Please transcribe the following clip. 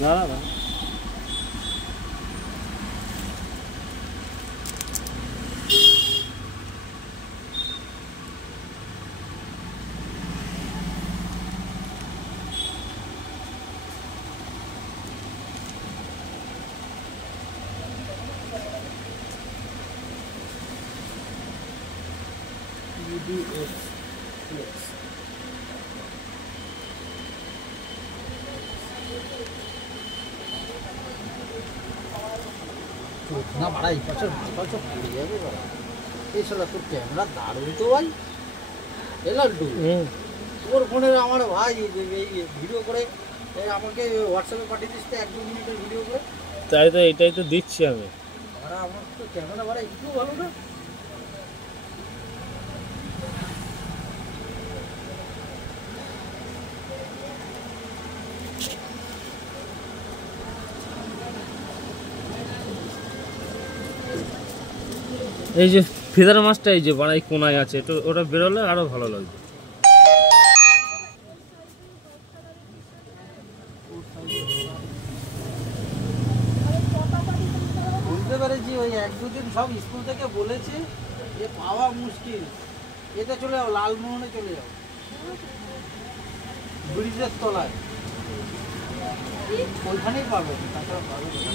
দাঁড়া না বাড়া এই পাশে পড়ে যাবে বাড়া। এই শালা তোর ক্যামেরা দারুণ তো ভাই। লাল্টু তোর ফোনের আমার ভাই এই ভিডিও করে আমাকে হোয়াটসঅ্যাপে পাঠিয়ে দিস তো 1-2 মিনিটের ভিডিও করে। তাই তো এটাই তো দিচ্ছি আমি। বাড়া আমার তো ক্যামেরা বাড়া একটু ভালো না। এই যে ফেদার মাছটা এই যে বাড়াই কোনায় আছে, তো ওটা বেরোলে আরো ভালো লাগবে। বুঝতে পেরেছি ওই 1-2 দিন সব স্কুল থেকে বলেছে যে পাওয়া মুশকিল। এটা চলে যাও লালমোহনে চলে যাও, ব্রিজের তলায় ওইখানেই পাবে, তাছাড়া পাবে না।